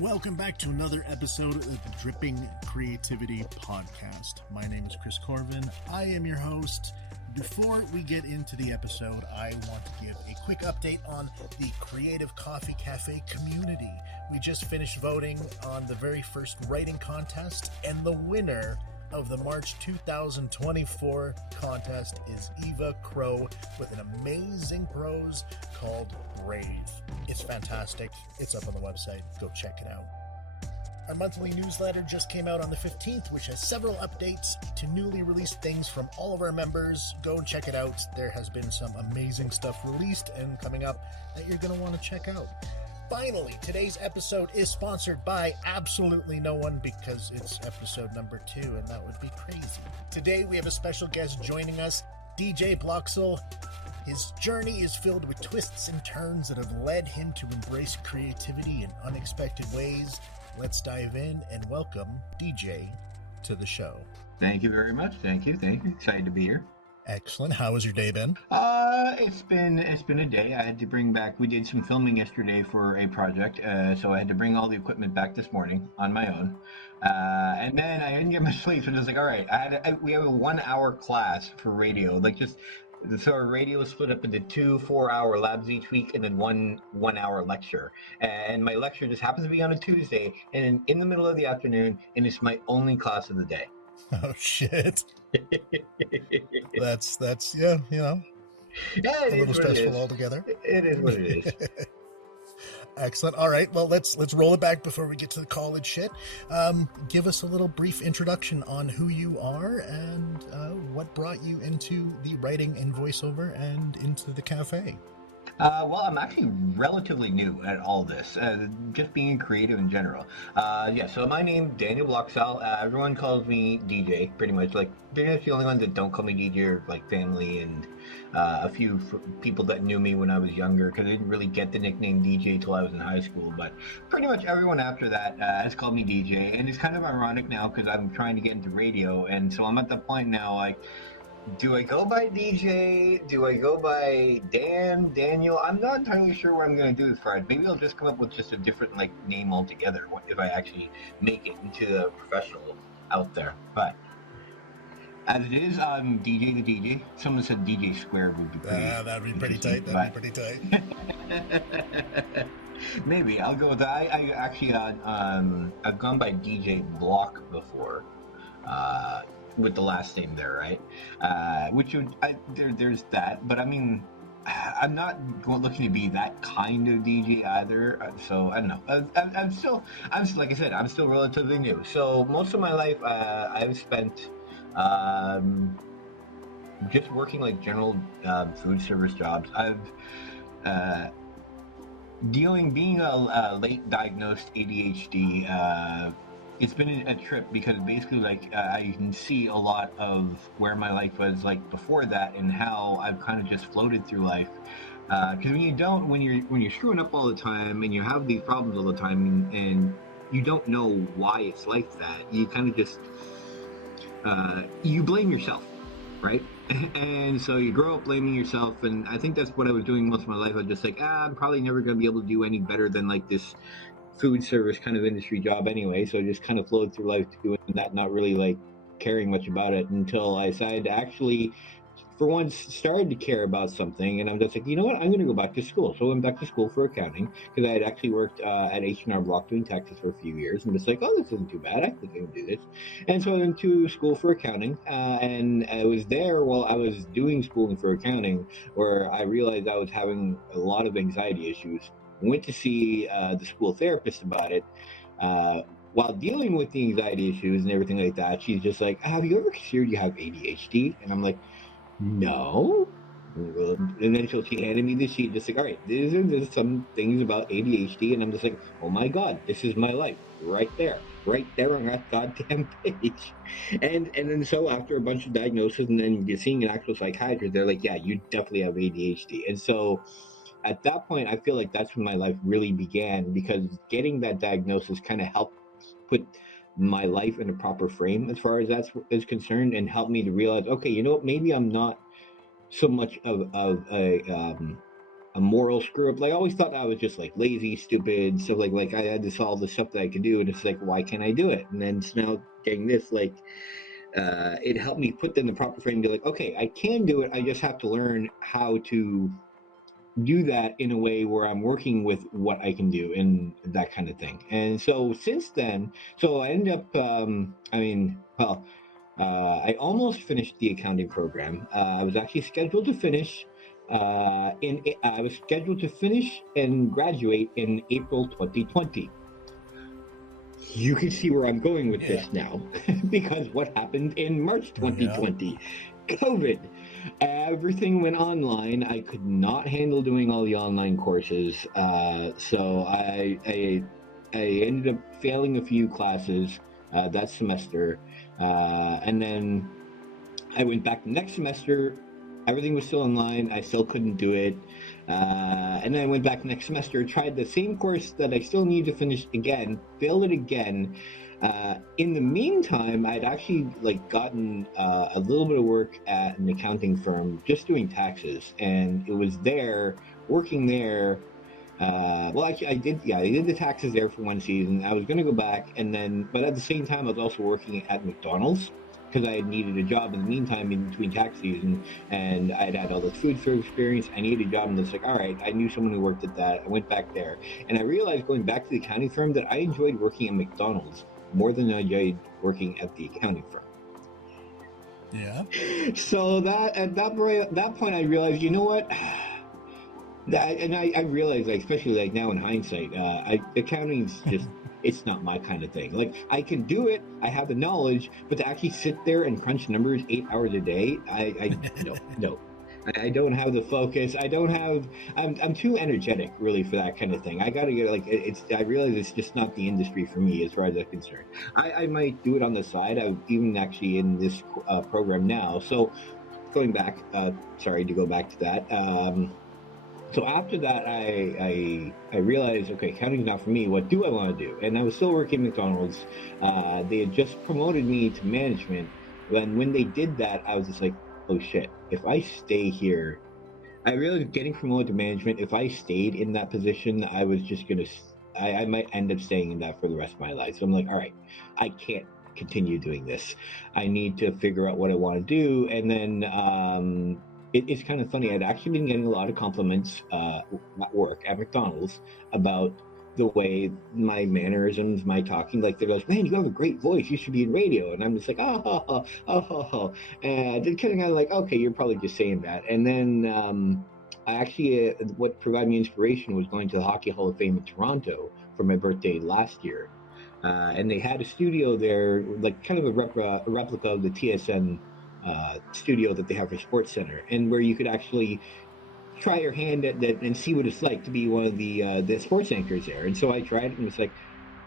Welcome back to another episode of the Dripping Creativity Podcast. My name is Chris Corvan. I am your host. Before we get into the episode, I want to give a quick update on the Creative Coffee Cafe community. We just finished voting on the very first writing contest, and the winner of the March 2024 contest is Eva Crow with an amazing prose called Brave. It's fantastic. It's up on the website. Go check it out. Our monthly newsletter just came out on the 15th, which has several updates to newly released things from all of our members. Go and check it out. There has been some amazing stuff released and coming up that you're going to want to check out. Finally, today's episode is sponsored by absolutely no one because it's episode number 2 and that would be crazy. Today we have a special guest joining us, DJ Blokzyl. His journey is filled with twists and turns that have led him to embrace creativity in unexpected ways. Let's dive in and welcome DJ to the show. Thank you very much. Thank you. Excited to be here. Excellent. How has your day been? It's been a day. I had to bring back. We did some filming yesterday for a project, so I had to bring all the equipment back this morning on my own. And then I didn't get much sleep, so I was like, all right. We have a 1 hour class for radio, so our radio is split up into 2 4-hour labs each week, and then one 1 hour lecture. And my lecture just happens to be on a Tuesday, and in the middle of the afternoon, and it's my only class of the day. Oh shit. that's yeah, you know. Yeah, a little stressful altogether. It is what it is. Excellent. All right. Well, let's roll it back before we get to the college shit. Give us a little brief introduction on who you are and what brought you into the writing and voiceover and into the cafe. Well, I'm actually relatively new at all this, just being creative in general. So my name, Daniel Blokzyl. Everyone calls me DJ, pretty much. Like, pretty much the only ones that don't call me DJ are, like, family and a few people that knew me when I was younger, because I didn't really get the nickname DJ till I was in high school. But pretty much everyone after that has called me DJ, and it's kind of ironic now because I'm trying to get into radio, and so I'm at the point now, like, do I go by DJ? Do I go by Daniel? I'm not entirely sure what I'm going to do this Friday. Maybe I'll just come up with just a different name altogether if I actually make it into the professional out there. But as it is, I'm DJ the DJ. Someone said DJ squared would be pretty. That'd be pretty tight. Maybe I'll go with that. I actually I've gone by DJ Blok before. With the last name there, right? There's that, but I mean, I'm not looking to be that kind of DJ either. So I don't know. I'm still like I said, I'm still relatively new. So most of my life, I've spent just working like general food service jobs. I've being a late diagnosed ADHD. It's been a trip because basically, I can see a lot of where my life was like before that and how I've kind of just floated through life. Because when you're screwing up all the time and you have these problems all the time and you don't know why it's like that, you kind of just you blame yourself, right? And so you grow up blaming yourself, and I think that's what I was doing most of my life. I was just like, I'm probably never going to be able to do any better than like this food service kind of industry job anyway, so I just kind of flowed through life doing that, not really like caring much about it until I decided to actually, for once, started to care about something, and I'm just like, you know what, I'm going to go back to school. So I went back to school for accounting because I had actually worked at H&R Block doing taxes for a few years, and just like, oh, this isn't too bad, I think I can do this. And so I went to school for accounting, and I was there while I was doing schooling for accounting where I realized I was having a lot of anxiety issues. Went to see the school therapist about it. While dealing with the anxiety issues and everything like that, she's just like, have you ever considered you have ADHD? And I'm like, no. And then she handed me the sheet, just like, all right, there's some things about ADHD. And I'm just like, oh my God, this is my life right there on that goddamn page. And then so after a bunch of diagnoses and then you're seeing an actual psychiatrist, they're like, yeah, you definitely have ADHD. And so at that point, I feel like that's when my life really began, because getting that diagnosis kind of helped put my life in a proper frame as far as that is concerned, and helped me to realize, okay, you know what, maybe I'm not so much of a a moral screw up. Like I always thought I was just like lazy, stupid, so like I had to solve the stuff that I could do, and it's like, why can't I do it? And then so now getting this, like it helped me put in the proper frame and be like, okay, I can do it. I just have to learn how to do that in a way where I'm working with what I can do and that kind of thing. And so since then, so I ended up, I almost finished the accounting program. I was actually scheduled to finish. I was scheduled to finish and graduate in April 2020. You can see where I'm going with this now, because what happened in March 2020? COVID. Everything went online. I could not handle doing all the online courses, so I ended up failing a few classes that semester, and then I went back the next semester. Everything was still online. I still couldn't do it. And then I went back next semester, tried the same course that I still need to finish again, failed it again. In the meantime, I'd actually gotten a little bit of work at an accounting firm just doing taxes, and it was there, working there. Actually, I did the taxes there for one season. I was going to go back, but at the same time, I was also working at McDonald's, because I had needed a job in the meantime in between tax season, and I had all this food service experience. I needed a job, and it's like, all right, I knew someone who worked at that. I went back there, and I realized going back to the accounting firm that I enjoyed working at McDonald's more than I enjoyed working at the accounting firm. Yeah. So at that point, I realized, you know what? I realized, especially now in hindsight, accounting's just, it's not my kind of thing. Like, I can do it, I have the knowledge, but to actually sit there and crunch numbers 8 hours a day, no. I don't have the focus. I'm too energetic, really, for that kind of thing. I gotta get, I realize it's just not the industry for me as far as that's concerned. I might do it on the side. I'm even actually in this program now. So, going back, sorry to go back to that. So after that, I realized, okay, accounting's not for me. What do I want to do? And I was still working at McDonald's. They had just promoted me to management. When they did that, I was just like, oh shit, if I stay here, I realized getting promoted to management, if I stayed in that position, I was just I might end up staying in that for the rest of my life. So I'm like, all right, I can't continue doing this. I need to figure out what I want to do. And then, it's kind of funny. I'd actually been getting a lot of compliments at work at McDonald's about the way my mannerisms, my talking. Like, they goes, man, you have a great voice. You should be in radio. And I'm just like, And they're kind of like, okay, you're probably just saying that. And then I actually, what provided me inspiration was going to the Hockey Hall of Fame in Toronto for my birthday last year. And they had a studio there, like kind of a replica of the TSN studio that they have for Sports Center, and where you could actually try your hand at that and see what it's like to be one of the sports anchors there. And so I tried it, and it's like,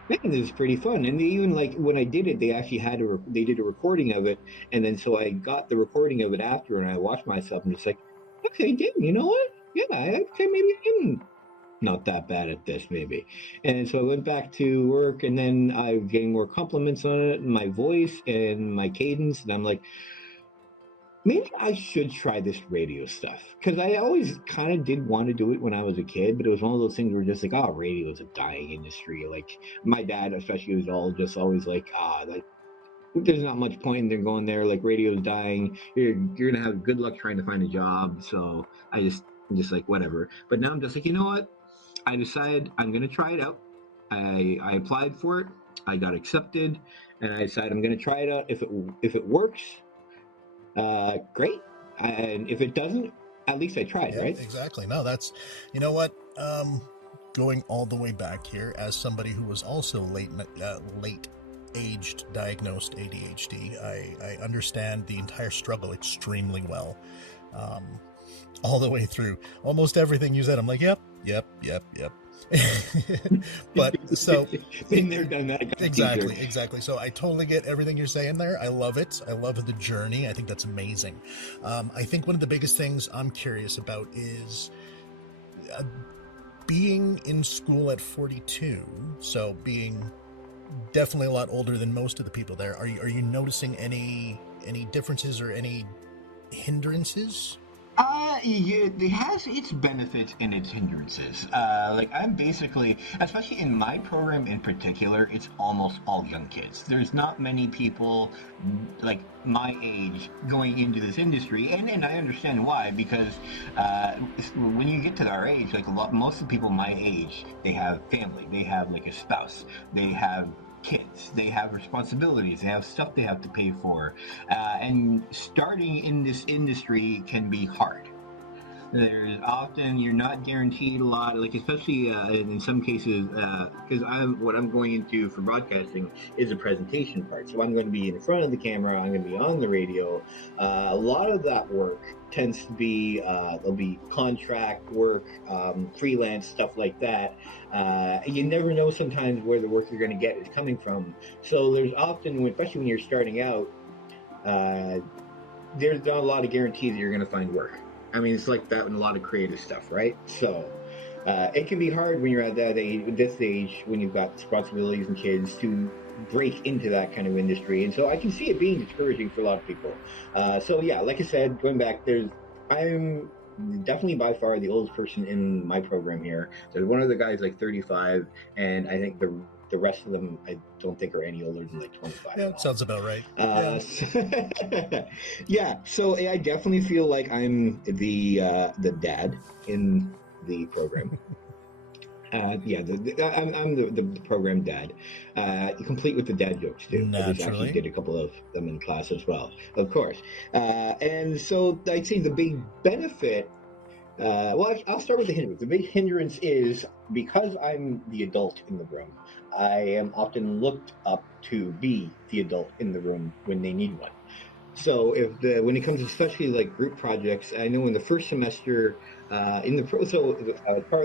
man, this is pretty fun. And they even, when I did it, they actually they did a recording of it, and then so I got the recording of it after, and I watched myself, and it's like, okay, damn, you know what? Yeah, okay, maybe I'm not that bad at this, maybe. And so I went back to work, and then I was getting more compliments on it, my voice and my cadence, and I'm like, maybe I should try this radio stuff, because I always kind of did want to do it when I was a kid, but it was one of those things where just like, oh, radio is a dying industry. Like, my dad especially was always like, there's not much point in them going there. Like, radio's dying. You're gonna have good luck trying to find a job. So I'm just like, whatever. But now I'm just like, you know what? I decided I'm gonna try it out. I applied for it. I got accepted, and I decided I'm gonna try it out. If it works, great. And if it doesn't, at least I tried, right? Exactly. No, that's, you know what? Going all the way back here, as somebody who was also late aged diagnosed ADHD, I understand the entire struggle extremely well. All the way through almost everything you said, I'm like, yep. But so been there, done that. Exactly. So I totally get everything you're saying there. I love it. I love the journey. I think that's amazing. I think one of the biggest things I'm curious about is being in school at 42. So being definitely a lot older than most of the people there. Are you noticing any differences or any hindrances? It has its benefits and its hindrances. Like I'm basically, especially in my program in particular, it's almost all young kids. There's not many people like my age going into this industry, and I understand why because when you get to our age, like most of the people my age, they have family, they have like a spouse, they have kids, they have responsibilities, they have stuff they have to pay for, and starting in this industry can be hard. There's often you're not guaranteed a lot, like especially in some cases, because what I'm going into for broadcasting is a presentation part. So I'm going to be in front of the camera, I'm going to be on the radio. A lot of that work tends to be there'll be contract work, freelance stuff like that. You never know sometimes where the work you're going to get is coming from. So there's often, especially when you're starting out, there's not a lot of guarantees that you're going to find work. I mean, it's like that in a lot of creative stuff, right? So it can be hard when you're at this age, when you've got responsibilities and kids, to break into that kind of industry. And so I can see it being discouraging for a lot of people. So yeah, like I said, going back, I'm definitely by far the oldest person in my program here. There's one of the guys like 35, and I think the rest of them, I don't think are any older than like 25. Yeah, sounds about right. Yeah, so I definitely feel like I'm the dad in the program. I'm the program dad, complete with the dad jokes too. I just actually did a couple of them in class as well, of course. And so I'd say the big benefit, I'll start with the hindrance. The big hindrance is because I'm the adult in the room, I am often looked up to be the adult in the room when they need one. So when it comes to especially like group projects, I know in the first semester part of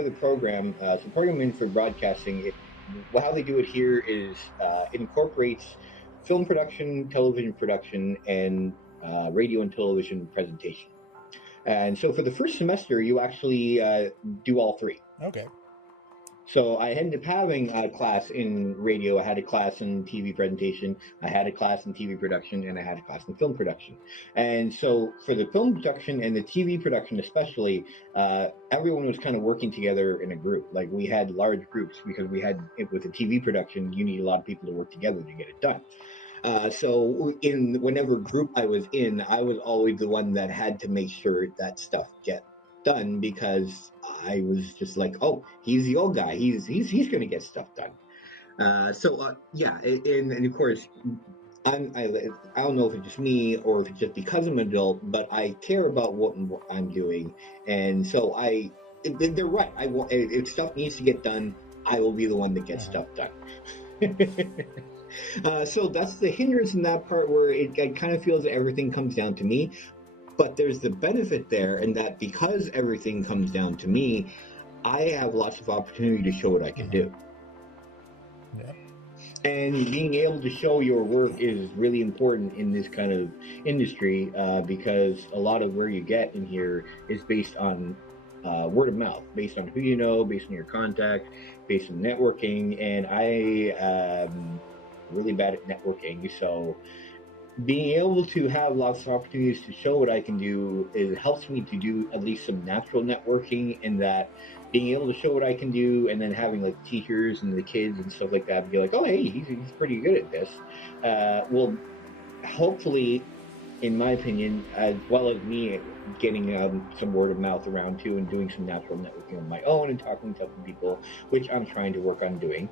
the program, so program in for broadcasting, how they do it here is it incorporates film production, television production, and radio and television presentation. And so for the first semester, you actually do all three. Okay. So I ended up having a class in radio, I had a class in TV presentation, I had a class in TV production, and I had a class in film production. And so for the film production and the TV production especially, everyone was kind of working together in a group. Like we had large groups because with the TV production, you need a lot of people to work together to get it done. So in whenever group I was in, I was always the one that had to make sure that stuff get done because I was just like, oh, he's the old guy. He's going to get stuff done. And of course, I don't know if it's just me or if it's just because I'm an adult, but I care about what I'm doing, and so they're right. If stuff needs to get done, I will be the one that gets stuff done. So that's the hindrance in that part where it kind of feels that everything comes down to me. But there's the benefit there in that because everything comes down to me, I have lots of opportunity to show what I can do. Yeah. And being able to show your work is really important in this kind of industry because a lot of where you get in here is based on word of mouth, based on who you know, based on your contact, based on networking. And I am really bad at networking, so being able to have lots of opportunities to show what I can do, it helps me to do at least some natural networking, in that being able to show what I can do and then having like teachers and the kids and stuff like that be like, oh, hey, he's pretty good at this, will hopefully, in my opinion, as well as me getting some word of mouth around too and doing some natural networking on my own and talking to other people, which I'm trying to work on doing.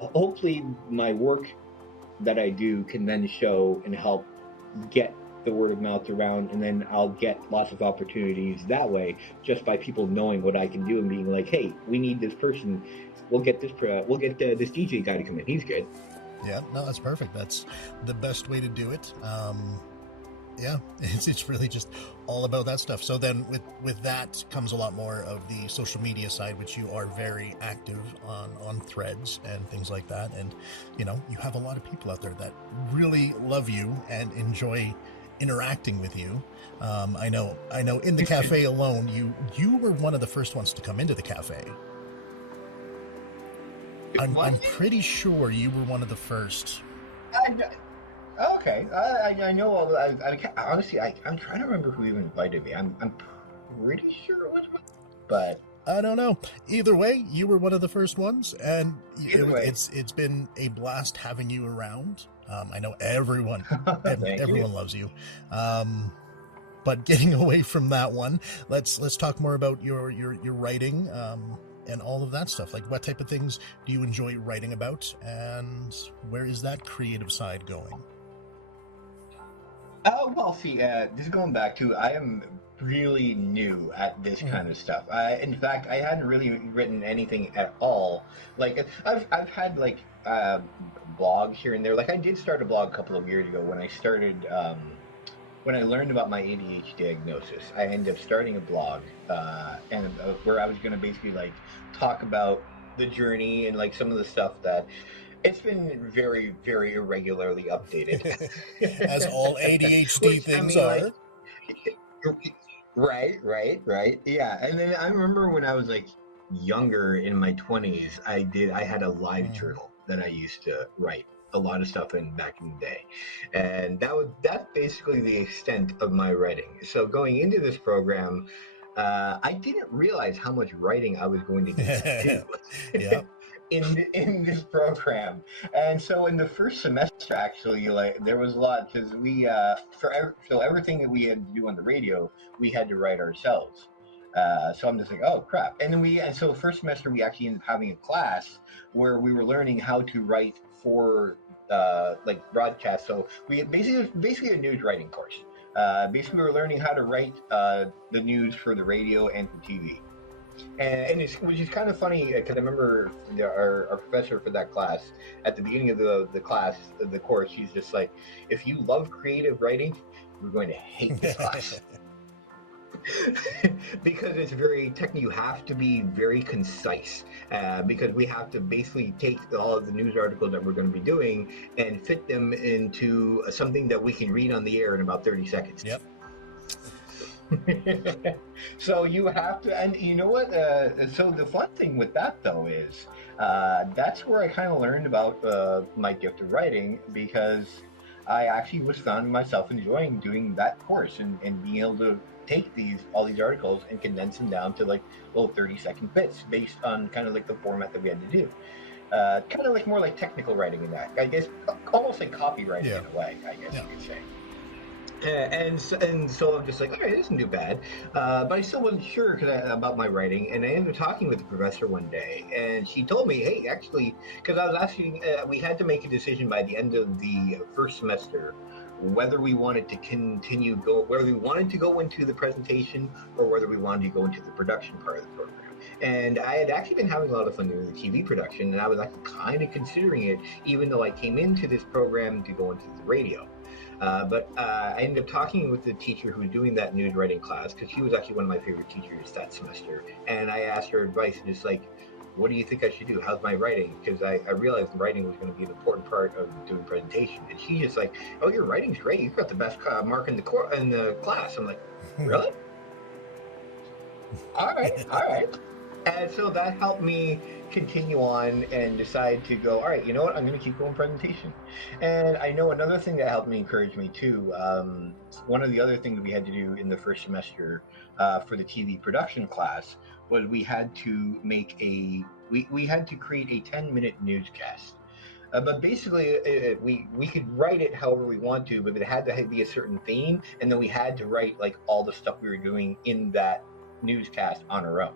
Hopefully my work that I do can then show and help get the word of mouth around, and then I'll get lots of opportunities that way just by people knowing what I can do and being like, hey, we need this person, we'll get this DJ guy to come in, he's good. Yeah, no, that's perfect. That's the best way to do it. Yeah, it's really just all about that stuff. So then with that comes a lot more of the social media side, which you are very active on threads and things like that. And, you have a lot of people out there that really love you and enjoy interacting with you. I know in the cafe alone, you were one of the first ones to come into the cafe. I'm pretty sure you were one of the first. Okay, I know. Honestly, I'm trying to remember who even invited me. I'm pretty sure it was, but I don't know. Either way, you were one of the first ones, and either way, it's been a blast having you around. I know everyone thank you. everyone loves you. But getting away from that one, let's talk more about your writing and all of that stuff. Like, what type of things do you enjoy writing about, and where is that creative side going? Oh, well, see, just going back to, I am really new at this kind of stuff. In fact, I hadn't really written anything at all. Like, I've had like blogs here and there. Like, I did start a blog a couple of years ago when I started. When I learned about my ADHD diagnosis, I ended up starting a blog, and where I was going to basically like talk about the journey and like some of the stuff that it's been very, very irregularly updated. As all ADHD Which I things mean, are. like, right, yeah. And then I remember when I was like younger in my 20s, I had a live journal that I used to write a lot of stuff in back in the day, and that's basically the extent of my writing. So going into this program, I didn't realize how much writing I was going to get to do. Yeah. In this program. And so in the first semester, actually, like there was a lot because so everything that we had to do on the radio, we had to write ourselves. So I'm just like, oh crap! And so first semester we actually ended up having a class where we were learning how to write for like broadcast. So we it was basically a news writing course. Basically, we were learning how to write the news for the radio and for TV. And which is kind of funny because I remember our professor for that class at the beginning of the class, the course, she's just like, if you love creative writing, you're going to hate this class. Because it's very technical. You have to be very concise because we have to basically take all of the news articles that we're going to be doing and fit them into something that we can read on the air in about 30 seconds. Yep. So you have to, and you know what? So the fun thing with that though is that's where I kind of learned about my gift of writing, because I actually was found myself enjoying doing that course and being able to take all these articles and condense them down to like little 30-second bits based on kind of like the format that we had to do. Kind of like more like technical writing in that, I guess, almost like copywriting in a way, I guess you could say. And so I'm just like, all right, this isn't too bad. But I still wasn't sure about my writing. And I ended up talking with the professor one day, and she told me, hey, actually, because I was asking, we had to make a decision by the end of the first semester whether we wanted to whether we wanted to go into the presentation or whether we wanted to go into the production part of the program. And I had actually been having a lot of fun doing the TV production, and I was actually kind of considering it, even though I came into this program to go into the radio. But I ended up talking with the teacher who was doing that news writing class, because she was actually one of my favorite teachers that semester. And I asked her advice, just like, what do you think I should do? How's my writing? Because I realized writing was going to be an important part of doing presentation. And she's just like, oh, your writing's great. You've got the best mark in the class. I'm like, really? All right. And so that helped me continue on and decide to go, all right, you know what, I'm going to keep going presentation. And I know another thing that helped me encourage me too, one of the other things we had to do in the first semester for the TV production class was we had to we had to create a 10-minute newscast. But basically, we could write it however we want to, but it had to be a certain theme, and then we had to write like all the stuff we were doing in that newscast on our own.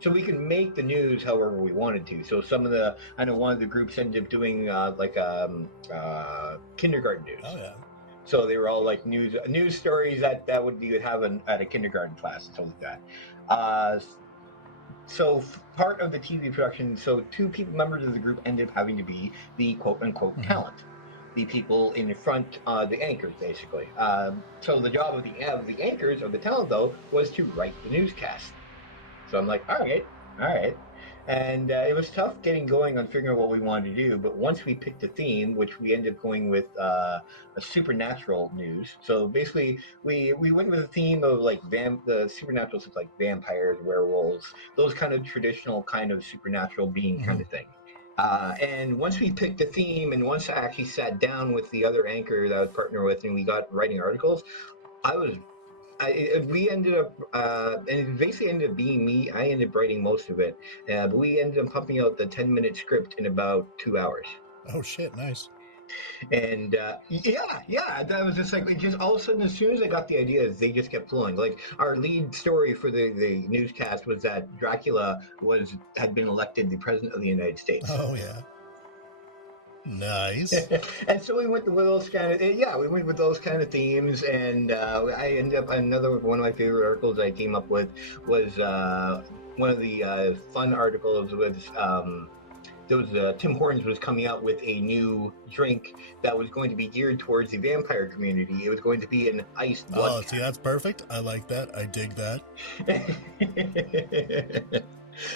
So we can make the news however we wanted to. So I know one of the groups ended up doing kindergarten news. Oh yeah. So they were all like news stories that you would have at a kindergarten class and stuff like that. So part of the TV production, so members of the group ended up having to be the quote unquote talent, the people in the front, the anchors basically. So the job of the anchors, of the talent though, was to write the newscast. So I'm like, all right. And it was tough getting going on figuring out what we wanted to do. But once we picked a theme, which we ended up going with a supernatural news. So basically, we went with a theme of like the supernatural stuff, like vampires, werewolves, those kind of traditional kind of supernatural being kind of thing. And once we picked the theme, and once I actually sat down with the other anchor that I was partnered with, and we got writing articles, I was we ended up, and it basically ended up being me. I ended up writing most of it, but we ended up pumping out the 10-minute script in about 2 hours. Oh shit! Nice. And yeah, that was just like it just all of a sudden, as soon as I got the ideas, they just kept flowing. Like our lead story for the newscast was that Dracula had been elected the president of the United States. Oh yeah. Nice. And so we went with those kind of we went with those kind of themes, and I ended up another one of my favorite articles I came up with was one of the fun articles with Tim Hortons was coming out with a new drink that was going to be geared towards the vampire community. It was going to be an iced vodka. Oh, see, that's perfect. I like that. I dig that.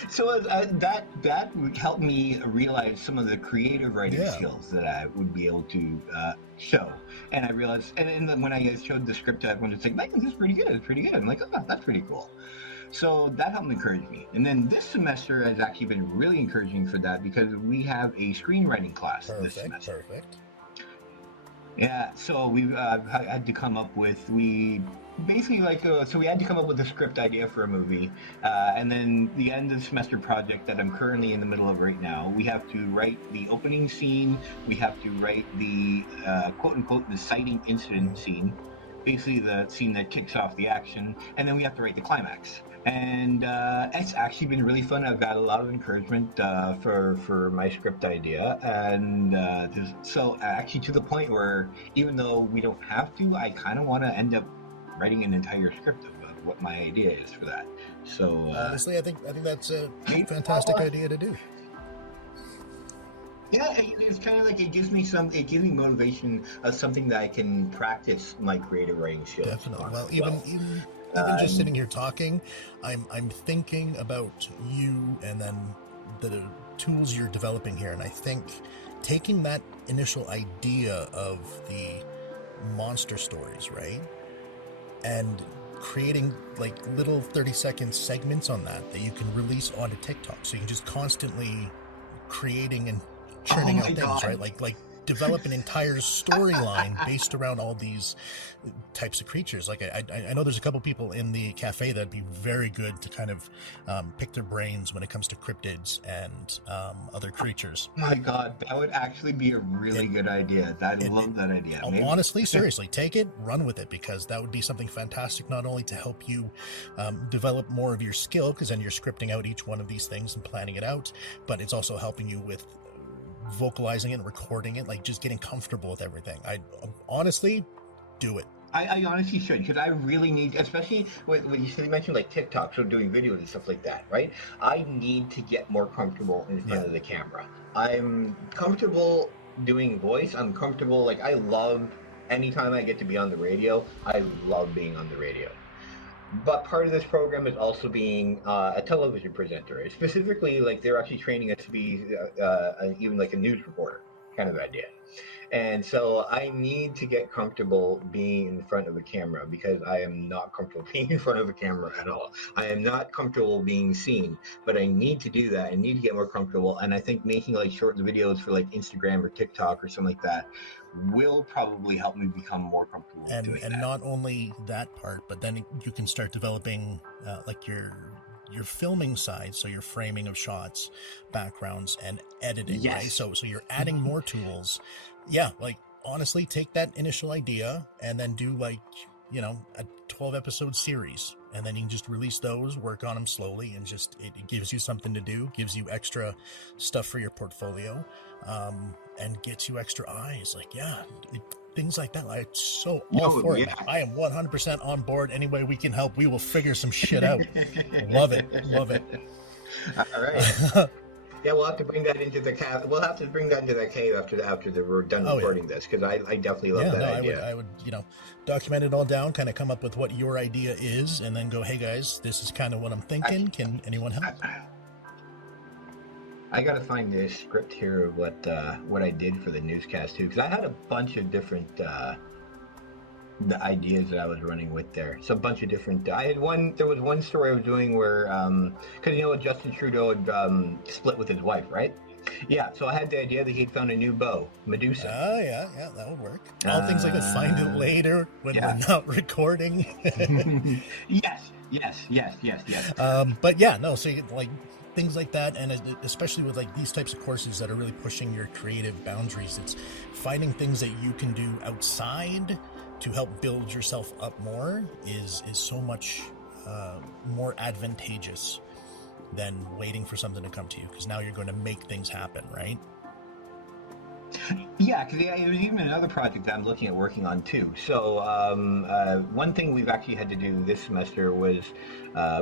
So that would help me realize some of the creative writing skills that I would be able to show. And I realized, and then when I showed the script to everyone, it's like, "Man, this is pretty good. It's pretty good." I'm like, "Oh, that's pretty cool." So that helped encourage me. And then this semester has actually been really encouraging for that because we have a screenwriting class this semester. Perfect. Yeah, so we had to come up with, so we had to come up with a script idea for a movie. And then the end of the semester project that I'm currently in the middle of right now, we have to write the opening scene. We have to write the quote unquote the sighting incident scene, basically the scene that kicks off the action. And then we have to write the climax. And it's actually been really fun. I've got a lot of encouragement for my script idea, and so actually to the point where even though we don't have to, I kind of want to end up writing an entire script of what my idea is for that. So honestly, I think that's a fantastic idea to do. Yeah, it's kind of like it gives me motivation of something that I can practice my creative writing skills. Definitely. Well, even just sitting here talking, I'm thinking about you and then the tools you're developing here, and I think taking that initial idea of the monster stories, right, and creating like little 30-second segments on that you can release onto TikTok, so you can just constantly creating and churning out things, right? Like develop an entire storyline based around all these types of creatures. Like I know there's a couple people in the cafe that'd be very good to kind of pick their brains when it comes to cryptids and other creatures. Oh my God, that would actually be a really good idea. I love that idea. Honestly, seriously, take it, run with it, because that would be something fantastic, not only to help you develop more of your skill, because then you're scripting out each one of these things and planning it out, but it's also helping you with vocalizing it and recording it, like just getting comfortable with everything. I honestly do it. I honestly should, because I really need, especially when you mentioned like TikTok, so doing videos and stuff like that, right? I need to get more comfortable in front of the camera. I'm comfortable doing voice. I'm comfortable, like I love anytime I get to be on the radio. I love being on the radio. But part of this program is also being a television presenter. Specifically, like they're actually training us to be even like a news reporter kind of idea. And so I need to get comfortable being in front of a camera, because I am not comfortable being in front of a camera at all. I am not comfortable being seen, but I need to do that. I need to get more comfortable. And I think making like short videos for like Instagram or TikTok or something like that will probably help me become more comfortable doing that. And not only that part, but then you can start developing like your filming side, so your framing of shots, backgrounds, and editing, right? So you're adding more tools. Yeah, like honestly, take that initial idea and then do like, you know, a 12-episode series, and then you can just release those, work on them slowly, and just it gives you something to do, gives you extra stuff for your portfolio, and gets you extra eyes. Like, things like that. Like, so all for it. I am 100% on board. Any way we can help, we will figure some shit out. Love it. All right. Yeah, we'll have to bring that into the cave. We'll have to bring that into the cave after we're done recording this, because I definitely love that idea. I would, document it all down, kind of come up with what your idea is, and then go, hey guys, this is kind of what I'm thinking. Can anyone help? I gotta find this script here of what I did for the newscast too, because I had a bunch of different the ideas that I was running with there. So a bunch of different. There was one story I was doing where, because Justin Trudeau had split with his wife, right? Yeah, so I had the idea that he'd found a new bow, Medusa. Oh, yeah, that would work. All things like that. Find it later when we're not recording. Yes. But yeah, no, so like things like that, and especially with like these types of courses that are really pushing your creative boundaries, it's finding things that you can do outside to help build yourself up more is so much more advantageous than waiting for something to come to you, because now you're going to make things happen, right? Yeah, because there's even another project that I'm looking at working on too. So one thing we've actually had to do this semester was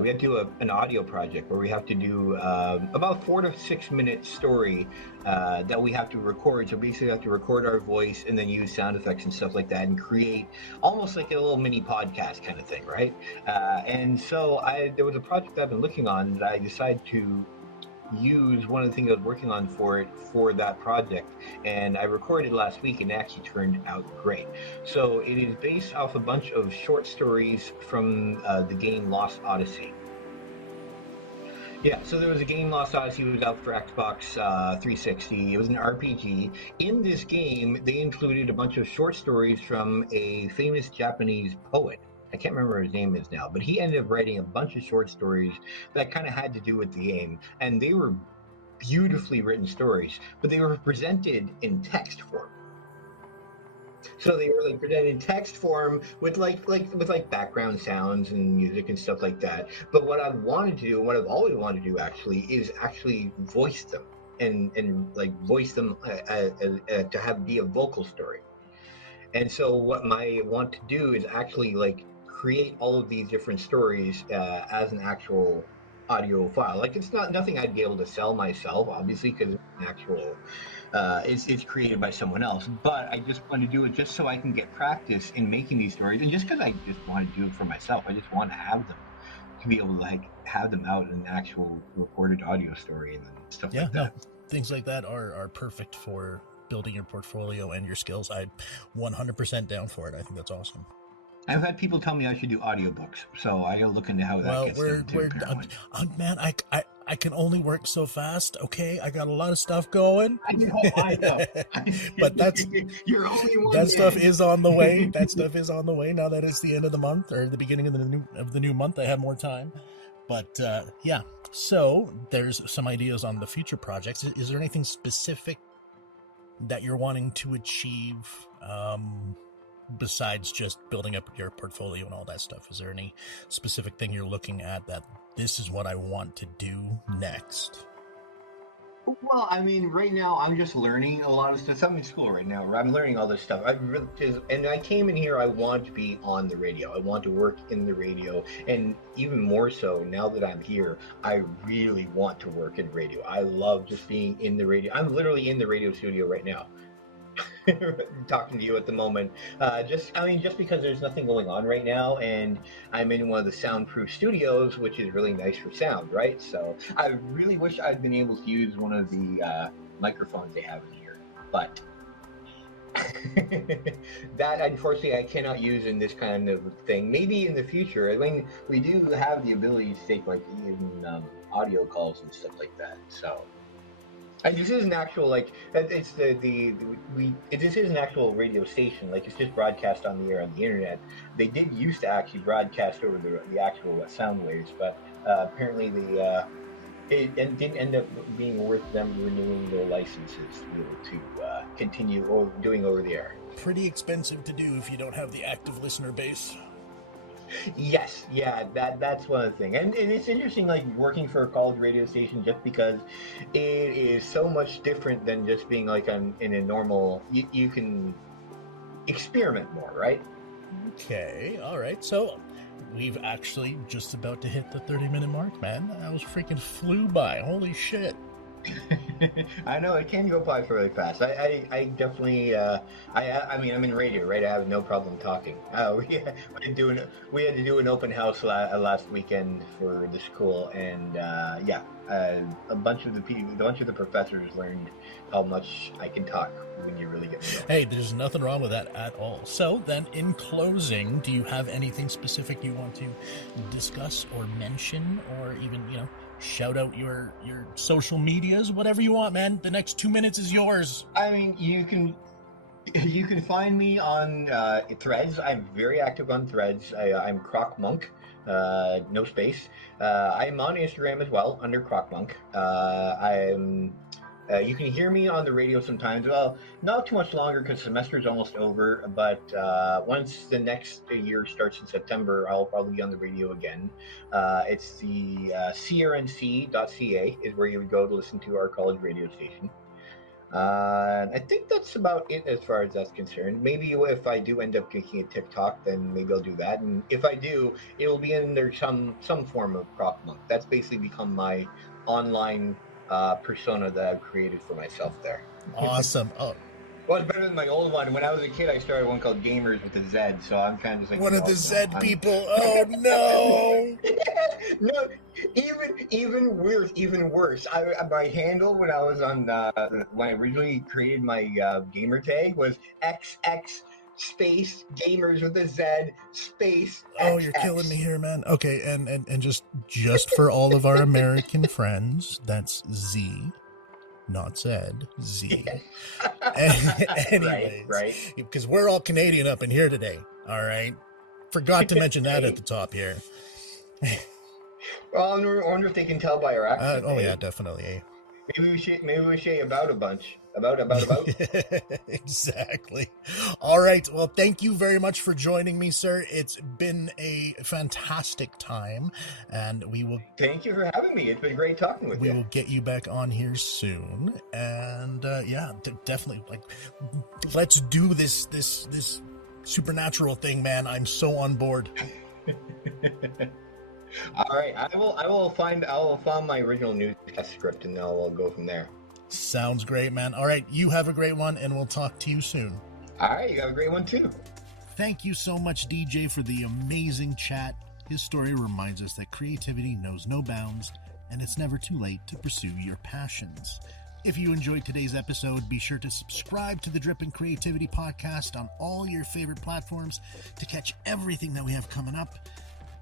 we had to do an audio project where we have to do about 4 to 6 minute story that we have to record. So basically, we have to record our voice and then use sound effects and stuff like that, and create almost like a little mini podcast kind of thing, right? And so there was a project I've been looking on that I decided to use one of the things I was working on for that project, and I recorded last week, and it actually turned out great. So it is based off a bunch of short stories from the game Lost Odyssey. Yeah, so there was a game Lost Odyssey. It was out for Xbox 360. It was an RPG. In this game, they included a bunch of short stories from a famous Japanese poet. I can't remember what his name is now, but he ended up writing a bunch of short stories that kind of had to do with the game, and they were beautifully written stories, but they were presented in text form. So they were like presented in text form with like background sounds and music and stuff like that. But what I've wanted to do, what I've always wanted to do actually, is actually voice them and like voice them to have be a vocal story. And so what I want to do is actually like create all of these different stories as an actual audio file. Like it's not nothing I'd be able to sell myself, obviously, because it's an actual it's created by someone else. But I just want to do it just so I can get practice in making these stories, and just because I just want to do it for myself. I just want to have them to be able to like have them out in an actual recorded audio story and stuff like that. No, things like that are perfect for building your portfolio and your skills. I'm 100% down for it. I think that's awesome. I've had people tell me I should do audiobooks, so I gotta look into how that gets done too. Man, I can only work so fast. Okay, I got a lot of stuff going. I know. But that's you're only one. That stuff is on the way. That stuff is on the way now that it's the end of the month or the beginning of the new month. I have more time. But yeah, so there's some ideas on the future projects. Is there anything specific that you're wanting to achieve besides just building up your portfolio and all that stuff? Is there any specific thing you're looking at that this is what I want to do next? Well, I mean, right now I'm just learning a lot of stuff. I'm in school right now. I'm learning all this stuff. And I came in here. I want to be on the radio. I want to work in the radio, and even more so now that I'm here, I really want to work in radio. I love just being in the radio. I'm literally in the radio studio right now. Talking to you at the moment, just because there's nothing going on right now, and I'm in one of the soundproof studios, which is really nice for sound, right? So I really wish I'd been able to use one of the microphones they have in here, but that unfortunately I cannot use in this kind of thing. Maybe in the future. I mean, we do have the ability to take like even audio calls and stuff like that, so. And this is an actual this is an actual radio station. Like it's just broadcast on the air on the internet. They did used to actually broadcast over the actual sound waves, but apparently it didn't end up being worth them renewing their licenses to be able to continue doing over the air. Pretty expensive to do if you don't have the active listener base. Yes, yeah, that's one of the things, and it's interesting, like working for a college radio station, just because it is so much different than just being like in a normal. You can experiment more, right? Okay, all right. So we've actually just about to hit the 30-minute mark, man. That was freaking flew by. Holy shit. I know it can go by really fast. I definitely I mean I'm in radio, right? I have no problem talking. We had to do an open house last weekend for the school, and a bunch of the professors learned how much I can talk when you really get me going. Hey, there's nothing wrong with that at all. So then, in closing, do you have anything specific you want to discuss or mention, or even shout out your social medias, whatever you want, man. The next 2 minutes is yours. I mean, you can find me on Threads. I'm very active on Threads. I'm Croc Monk, no space. I'm on Instagram as well under Croc Monk. You can hear me on the radio sometimes. Well, not too much longer because semester's almost over. But once the next year starts in September, I'll probably be on the radio again. It's the crnc.ca is where you would go to listen to our college radio station. I think that's about it as far as that's concerned. Maybe if I do end up making a TikTok, then maybe I'll do that. And if I do, it'll be under some form of Croc Monk. That's basically become my online persona that I've created for myself there. Awesome. Oh, well, it's better than my old one. When I was a kid, I started one called Gamers with a Z, so I'm kind of just like one of the Z people. Oh no! No, even worse. My handle when I was on when I originally created my gamer tag was XX space gamers with a Z space. Oh, you're killing me here, man. Okay, and just for all of our American friends, that's Z. Not Z, Z. Anyways, right. Because we're all Canadian up in here today. All right. Forgot to mention that at the top here. Well, I wonder if they can tell by our accent. Oh yeah, definitely. Maybe we should about a bunch. About. Exactly. All right. Well, thank you very much for joining me, sir. It's been a fantastic time, and we will. Thank you for having me. It's been great talking with you. We will get you back on here soon, and yeah, definitely. Like, let's do this supernatural thing, man. I'm so on board. All right, I will find my original newscast script, and I'll go from there. Sounds great, man. All right, you have a great one, and we'll talk to you soon. All right, you have a great one too. Thank you so much, DJ, for the amazing chat. His story reminds us that creativity knows no bounds, and it's never too late to pursue your passions. If you enjoyed today's episode, be sure to subscribe to the Drippin' Creativity Podcast on all your favorite platforms to catch everything that we have coming up.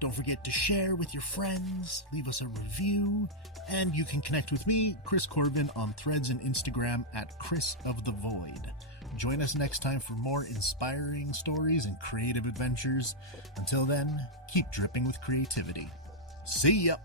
Don't forget to share with your friends, leave us a review, and you can connect with me, Chris Corvan, on Threads and Instagram at Chris of the Void. Join us next time for more inspiring stories and creative adventures. Until then, keep dripping with creativity. See ya!